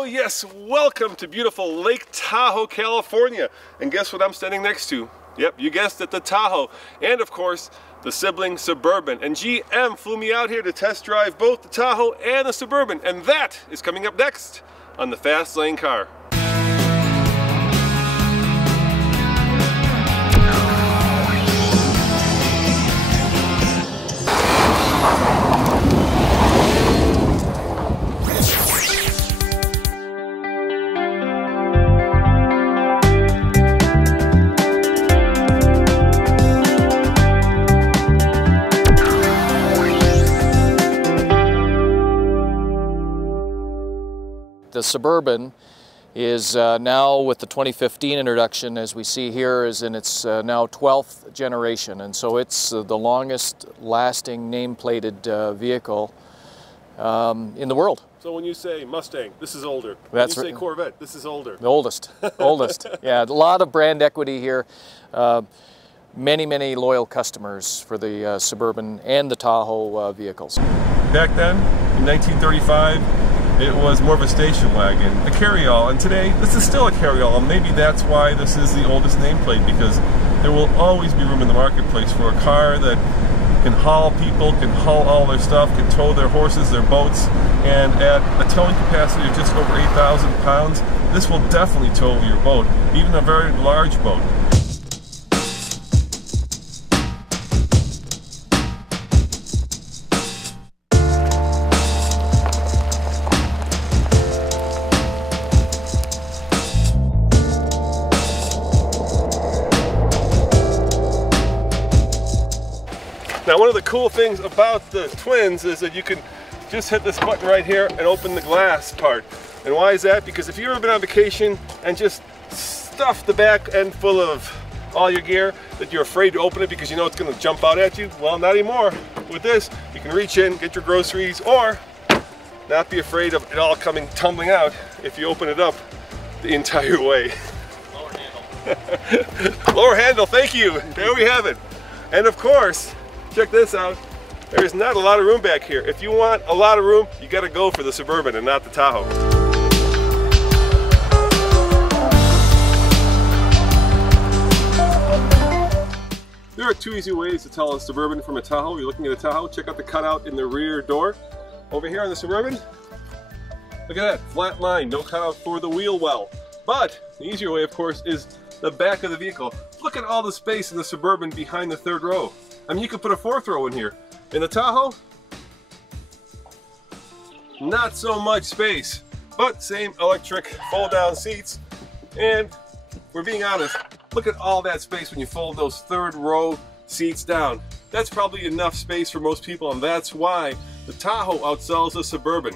Oh yes, welcome to beautiful Lake Tahoe, California. And guess what I'm standing next to? Yep, you guessed it, the Tahoe. And of course, the sibling Suburban. And GM flew me out here to test drive both the Tahoe and the Suburban. And that is coming up next on the Fast Lane Car. The Suburban is now, with the 2015 introduction, as we see here, is in its now 12th generation, and so it's the longest lasting nameplated vehicle in the world. So when you say Mustang, this is older. That's when you say Corvette, this is older. The oldest, oldest. Yeah, a lot of brand equity here. Many loyal customers for the Suburban and the Tahoe vehicles. Back then, in 1935, it was more of a station wagon, a carry-all, and today this is still a carry-all, and maybe that's why this is the oldest nameplate, because there will always be room in the marketplace for a car that can haul people, can haul all their stuff, can tow their horses, their boats, and at a towing capacity of just over 8,000 pounds, this will definitely tow your boat, even a very large boat. Now, one of the cool things about the twins is that you can just hit this button right here and open the glass part. And why is that? Because if you've ever been on vacation and just stuffed the back end full of all your gear, that you're afraid to open it because you know it's going to jump out at you, well, not anymore. With this, you can reach in, get your groceries, or not be afraid of it all coming tumbling out if you open it up the entire way. Lower handle. Lower handle, thank you. There we have it. And of course, check this out. There's not a lot of room back here. If you want a lot of room, you got to go for the Suburban and not the Tahoe. There are two easy ways to tell a Suburban from a Tahoe. You're looking at a Tahoe, check out the cutout in the rear door. Over here on the Suburban, look at that, flat line, no cutout for the wheel well. But the easier way, of course, is the back of the vehicle. Look at all the space in the Suburban behind the third row. I mean, you could put a fourth row in here. In the Tahoe, not so much space, but same electric fold-down seats. And we're being honest, look at all that space when you fold those third row seats down. That's probably enough space for most people, and that's why the Tahoe outsells the Suburban.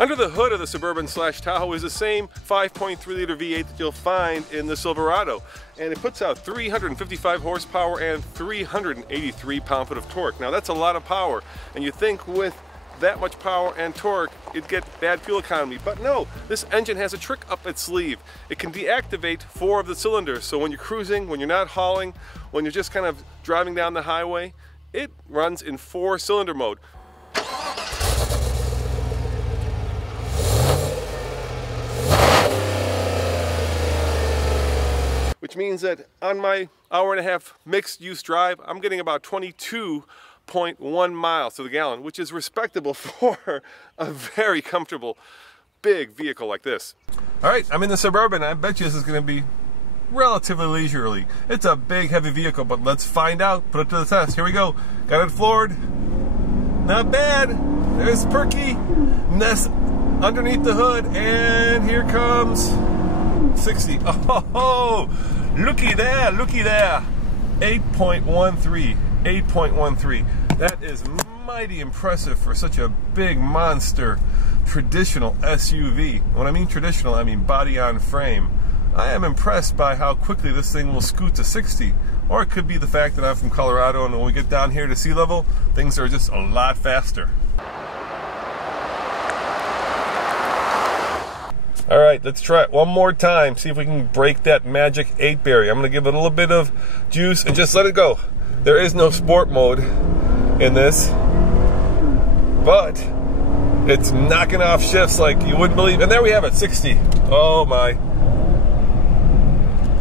Under the hood of the Suburban/Tahoe is the same 5.3 liter V8 that you'll find in the Silverado, and it puts out 355 horsepower and 383 pound-foot of torque. Now that's a lot of power, and you think with that much power and torque it'd get bad fuel economy, but no, this engine has a trick up its sleeve. It can deactivate 4 of the cylinders, so when you're cruising, when you're not hauling, when you're just kind of driving down the highway, it runs in 4-cylinder mode. Which means that on my hour-and-a-half mixed-use drive, I'm getting about 22.1 miles to the gallon, which is respectable for a very comfortable, big vehicle like this. All right, I'm in the Suburban. I bet you this is going to be relatively leisurely. It's a big, heavy vehicle, but let's find out. Put it to the test. Here we go. Got it floored. Not bad. There's perkiness underneath the hood, and here comes 60. Oh, looky there, looky there. 8.13, 8.13. That is mighty impressive for such a big monster traditional SUV. When I mean traditional, I mean body on frame. I am impressed by how quickly this thing will scoot to 60. Or it could be the fact that I'm from Colorado, and when we get down here to sea level, things are just a lot faster. All right, let's try it one more time. See if we can break that magic 8 barrier. I'm gonna give it a little bit of juice and just let it go. There is no sport mode in this, but It's knocking off shifts like you wouldn't believe. And there we have it, 60. Oh my.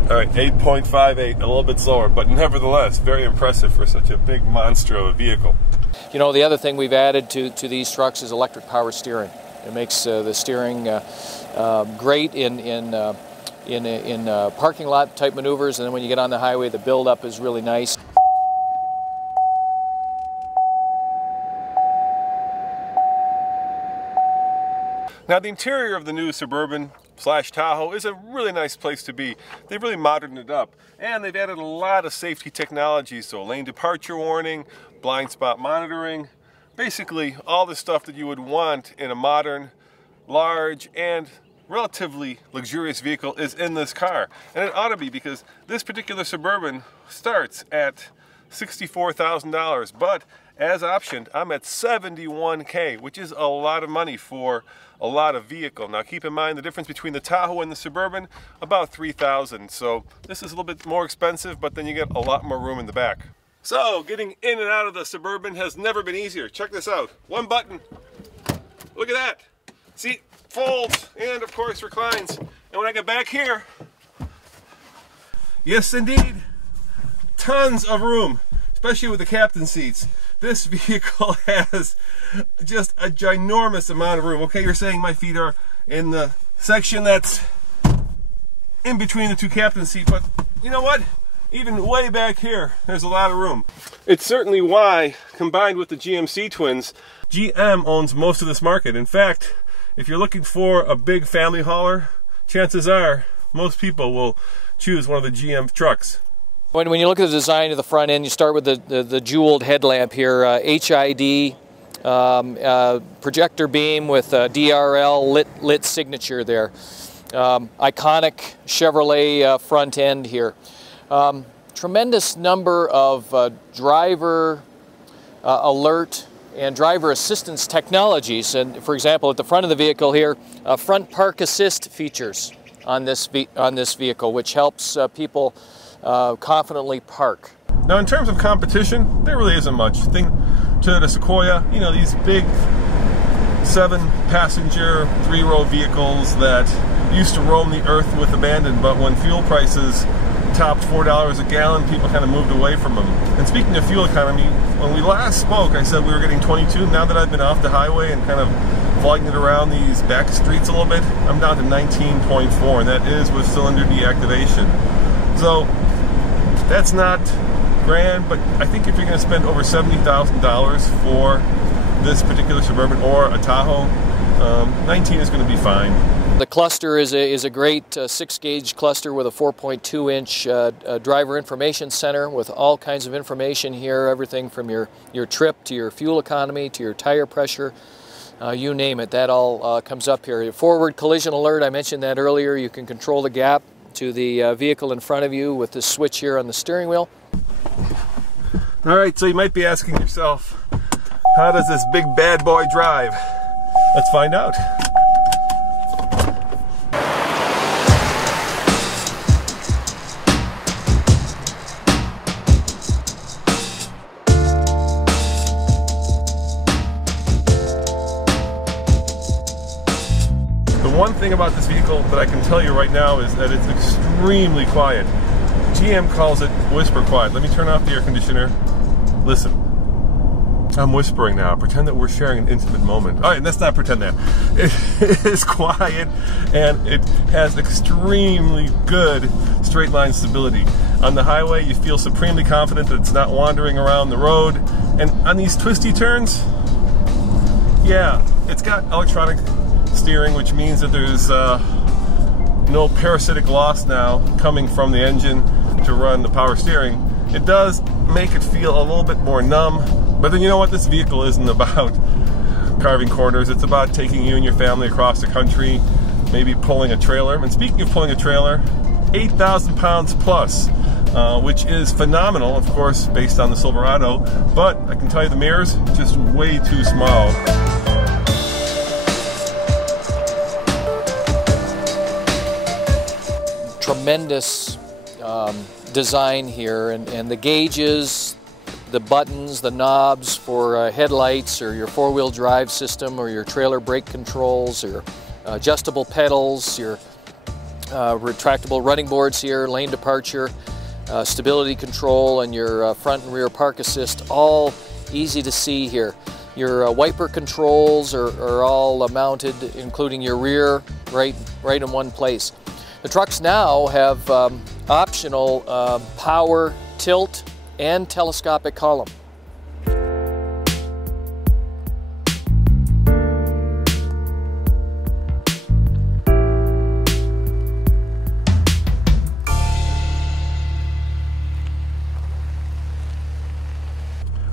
All right, 8.58, a little bit slower, but nevertheless, very impressive for such a big monster of a vehicle. You know, the other thing we've added to these trucks is electric power steering. It makes the steering great in parking lot type maneuvers, and then when you get on the highway, the build-up is really nice. Now, the interior of the new Suburban / Tahoe is a really nice place to be. They've really moderned it up, and they've added a lot of safety technology, so lane departure warning, blind spot monitoring, basically all the stuff that you would want in a modern, large, and relatively luxurious vehicle is in this car. And it ought to be, because this particular Suburban starts at $64,000, but as optioned, I'm at $71K, which is a lot of money for a lot of vehicle. Now keep in mind the difference between the Tahoe and the Suburban, about $3,000. So this is a little bit more expensive, but then you get a lot more room in the back. So getting in and out of the Suburban has never been easier. Check this out. One button. Look at that. Seat folds and of course reclines. And when I get back here, yes indeed, tons of room, especially with the captain seats. This vehicle has just a ginormous amount of room. Okay, you're saying my feet are in the section that's in between the two captain seats, but you know what? Even way back here, there's a lot of room. It's certainly why, combined with the GMC twins, GM owns most of this market. In fact, if you're looking for a big family hauler, chances are most people will choose one of the GM trucks. When you look at the design of the front end, you start with the jeweled headlamp here, HID, projector beam with DRL lit signature there. Iconic Chevrolet front end here. Tremendous number of driver alert and driver assistance technologies. And for example, at the front of the vehicle here, front park assist features on this vehicle, which helps people confidently park. Now in terms of competition, there really isn't much. Think Toyota Sequoia, you know, these big 7-passenger, 3-row vehicles that used to roam the earth with abandon, but when fuel prices topped $4 a gallon, people kind of moved away from them. And speaking of fuel economy, when we last spoke, I said we were getting 22. Now that I've been off the highway and kind of flogging it around these back streets a little bit, I'm down to 19.4, and that is with cylinder deactivation. So that's not grand, but I think if you're going to spend over $70,000 for this particular Suburban or a Tahoe, 19 is going to be fine. The cluster is a great 6-gauge cluster with a 4.2-inch driver information center with all kinds of information here, everything from your trip to your fuel economy to your tire pressure, you name it, that all comes up here. Forward collision alert, I mentioned that earlier. You can control the gap to the vehicle in front of you with this switch here on the steering wheel. All right, so you might be asking yourself, how does this big bad boy drive? Let's find out. One thing about this vehicle that I can tell you right now is that it's extremely quiet. GM calls it whisper quiet. Let me turn off the air conditioner. Listen, I'm whispering now. Pretend that we're sharing an intimate moment. All right, let's not pretend that. It is quiet and it has extremely good straight line stability. On the highway, you feel supremely confident that it's not wandering around the road. And on these twisty turns, yeah, it's got electronic steering, which means that there's no parasitic loss now coming from the engine to run the power steering. It does make it feel a little bit more numb, but then you know what, this vehicle isn't about carving corners. It's about taking you and your family across the country, maybe pulling a trailer. And speaking of pulling a trailer, 8,000 pounds plus, which is phenomenal, of course, based on the Silverado, but I can tell you the mirrors, just way too small. Tremendous design here, and the gauges, the buttons, the knobs for headlights, or your four-wheel drive system, or your trailer brake controls, or adjustable pedals, your retractable running boards here, lane departure, stability control, and your front and rear park assist, all easy to see here. Your wiper controls are all mounted, including your rear, right in one place. The trucks now have optional power, tilt, and telescopic column.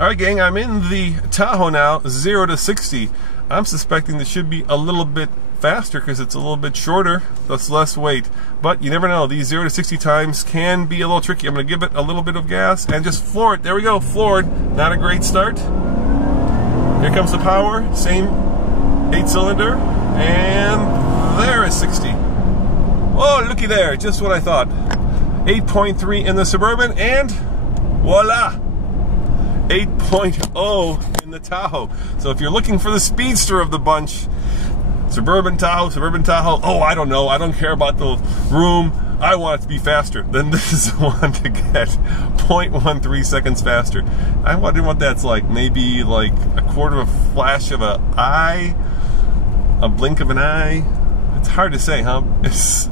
All right, gang, I'm in the Tahoe now, 0 to 60. I'm suspecting this should be a little bit faster because it's a little bit shorter, that's less weight. But you never know, these 0 to 60 times can be a little tricky. I'm gonna give it a little bit of gas and just floor it. There we go, floored. Not a great start. Here comes the power, same 8-cylinder, and there is 60. Oh, looky there, just what I thought. 8.3 in the Suburban, and voila! 8.0 in the Tahoe. So if you're looking for the speedster of the bunch, Suburban Tahoe, oh, I don't know, I don't care about the room, I want it to be faster, then this is the one to get. 0.13 seconds faster. I wonder what that's like. Maybe like a quarter of a flash of an eye, a blink of an eye. It's hard to say, huh? It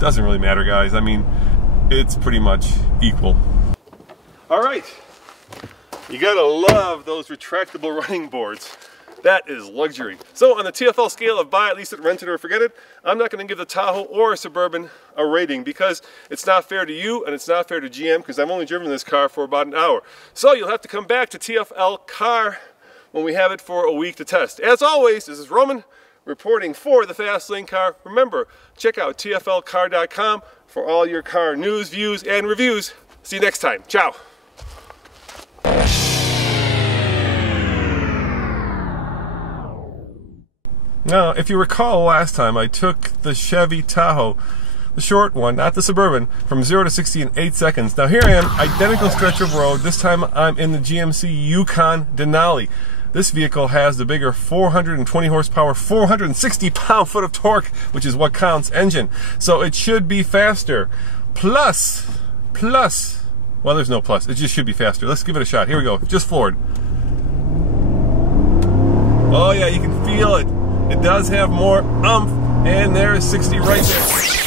doesn't really matter, guys. I mean, it's pretty much equal. All right. You gotta love those retractable running boards. That is luxury. So on the TFL scale of buy it, lease it, rent it, or forget it, I'm not gonna give the Tahoe or Suburban a rating because it's not fair to you and it's not fair to GM because I've only driven this car for about an hour. So you'll have to come back to TFL Car when we have it for a week to test. As always, this is Roman reporting for the Fast Lane Car. Remember, check out tflcar.com for all your car news, views, and reviews. See you next time. Ciao. Now, if you recall last time, I took the Chevy Tahoe, the short one, not the Suburban, from 0 to 60 in 8 seconds. Now here I am, identical stretch of road. This time I'm in the GMC YUKON DENALI. This vehicle has the bigger 420 horsepower, 460 pound-foot of torque, which is what counts, engine. So it should be faster. Plus, well, there's no plus. It just should be faster. Let's give it a shot. Here we go. Just floored. Oh yeah, you can feel it. It does have more oomph, and there is 60 right there.